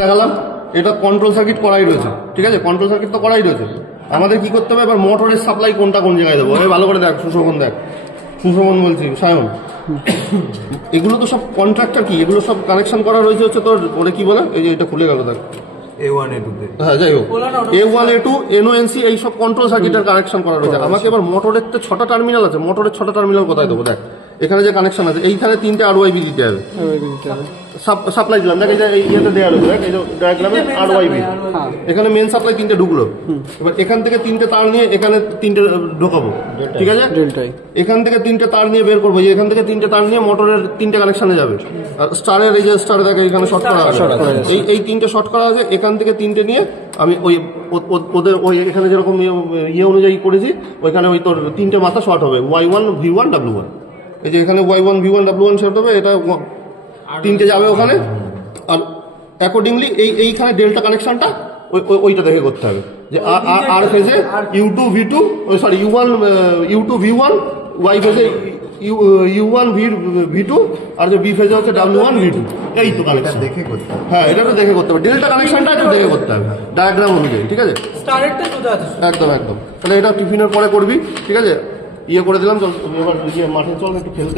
দেখালাম এটা control circuit করাই রয়েছে, ঠিক আছে, কন্ট্রোল সার্কিট তো করাই রয়েছে। আমাদের কি করতে হবে এবার, মোটরের সাপ্লাই কোনটা কোন জায়গায় দেবো, ভালো করে দেখ সুশোভন, দেখ সুশোভন বলছি সায়ন, এগুলো তো সব কন্ট্রাক্টর কি, এগুলো সব কানেকশন করা রয়েছে হচ্ছে তোর ওরে কি বলে, এই যে এটা খুলে গেল দেখ A1 A2, হ্যাঁ যাই হোক A1 A2 NONC এই সব কন্ট্রোল সার্কিটের কানেকশন করা রয়েছে। আমাকে এবার মোটরের তো 6টা টার্মিনাল আছে, মোটরের 6টা টার্মিনাল কোথায় দেবো, দেখ এখানে যে কানেকশন আছে এইখানে 3টে RYB দিতে হবে, সাপ্লাই দিলাম, দেখ এই ইয়েতে দেওয়া রয়েছে, দেখ এই যে ডায়াগ্রামে RYB, এখানে মেন সাপ্লাই 3টে ঢুকলো। এবার এখান থেকে 3টে তার নিয়ে এখানে 3টে ঢোকাবো, ঠিক আছে, এখান থেকে 3টে তার নিয়ে বের করবো, এখান থেকে 3টে তার নিয়ে মোটরের 3টে কানেকশনে যাবে। আর স্টারের এই যে স্টার দেখে এখানে শর্ট করা আছে, এই 3টে শর্ট করা আছে, এখান থেকে 3টে নিয়ে আমি ওই ওদের ওই এখানে যেরকম ইয়ে অনুযায়ী করেছি ওইখানে ওই তোর 3টে মাথা শর্ট হবে, Y1 V1 W1, এই যে এখানে Y1 V1 W1 শর্ট হবে, এটা 3টে যাবে ওখানে। আর অ্যাকর্ডিংলি এইখানে ডেল্টা কানেকশনটা ওইটা দেখে করতে হবে যে আর ফেজে U2 V2 sorry U2 V1, Y ফেজে U1 V2 আর যে বি ফেজে হচ্ছে W1 V2, এই তো কানেকশন দেখে করতে হবে। হ্যাঁ এটা তো দেখে করতে হবে, ডেল্টা কানেকশনটা একটু দেখে করতে হবে ডায়াগ্রাম অনুযায়ী, ঠিক আছে, একদম একদম। তাহলে এটা টিফিনের পরে করবি, ঠিক আছে, ইয়ে করে দিলাম, চল এবার মাঠে চল একটু খেলতে।